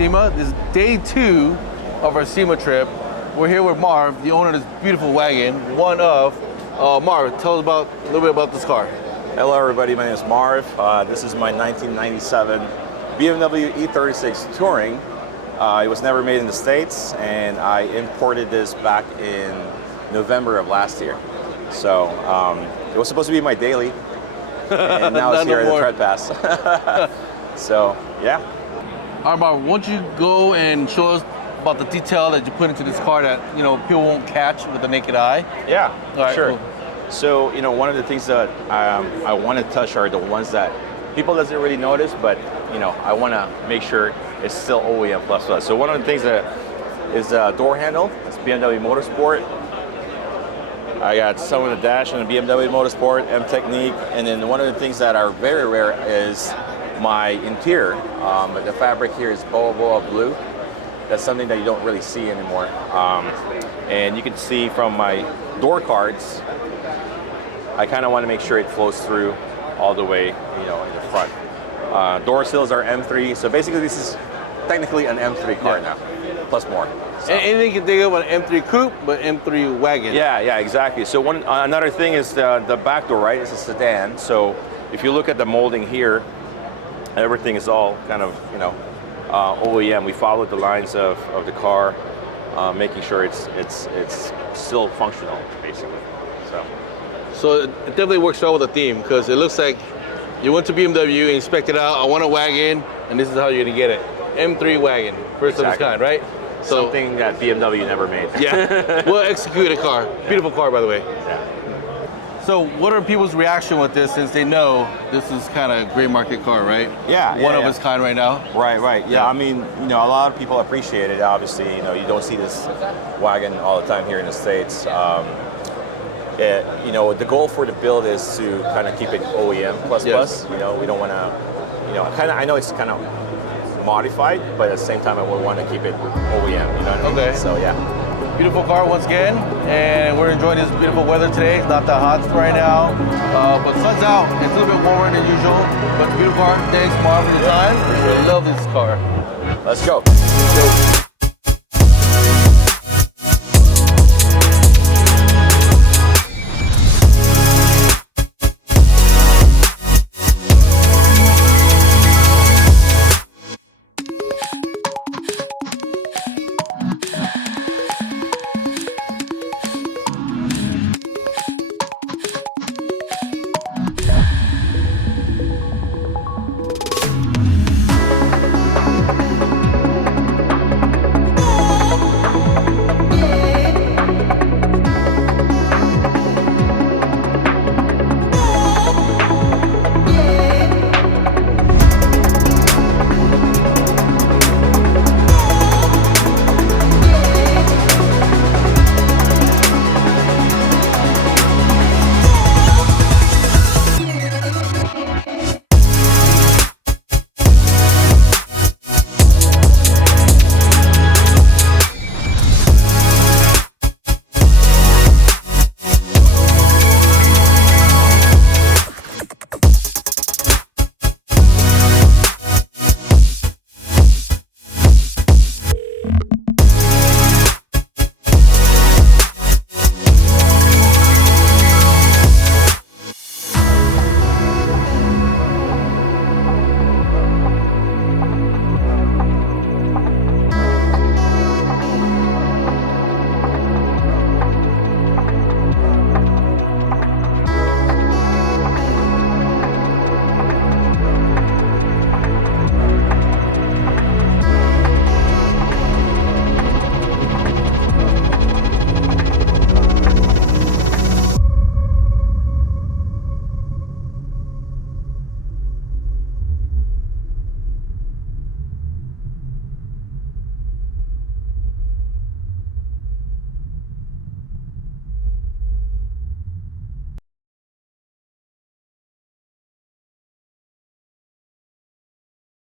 SEMA. This is day 2 of our SEMA trip. We're here with Marv, the owner of this beautiful wagon, one of. Marv, tell us a little bit about this car. Hello everybody, my name is Marv. This is my 1997 BMW E36 Touring. It was never made in the States, and I imported this back in November of last year. So it was supposed to be my daily, and now it's here at the Tread Pass. So yeah. All right, Marv, why don't you go and show us about the detail that you put into this car that people won't catch with the naked eye? Yeah, right, sure. Cool. So one of the things that I want to touch are the ones that people doesn't really notice, but I want to make sure it's still OEM plus plus. So one of the things that is door handle. It's BMW Motorsport. I got some of the dash on the BMW Motorsport, M Technique, and then one of the things that are very rare is my interior. The fabric here is boa blue. That's something that you don't really see anymore. And you can see from my door cards, I kind of want to make sure it flows through all the way, in the front. Door sills are M3, so basically this is technically an M3 car now, plus more. So. Anything you can think of an M3 coupe, but M3 wagon. Yeah, exactly. So another thing is the back door, right? It's a sedan. So if you look at the molding here, everything is all kind of, OEM. We followed the lines of the car, making sure it's still functional, basically. So it definitely works well with the theme, because it looks like you went to BMW and inspected out, I want a wagon, and this is how you're gonna get it. M3 wagon, first of its kind, right? So, something that BMW never made. Yeah, well executed car. Beautiful car, by the way. Yeah. So what are people's reaction with this, since they know this is kind of a gray market car, right? Yeah. One of its kind right now. Right. Yeah, I mean, a lot of people appreciate it. Obviously, you don't see this wagon all the time here in the States. The goal for the build is to kind of keep it OEM plus. We don't want to, I know it's kind of modified, but at the same time, I would want to keep it OEM. You know what I mean? Okay. So yeah. Beautiful car once again, and we're enjoying this beautiful weather today. It's not that hot right now, but sun's out. It's a little bit warmer than usual, but it's a beautiful car. Thanks, Marv, for your time. I love this car. Let's go.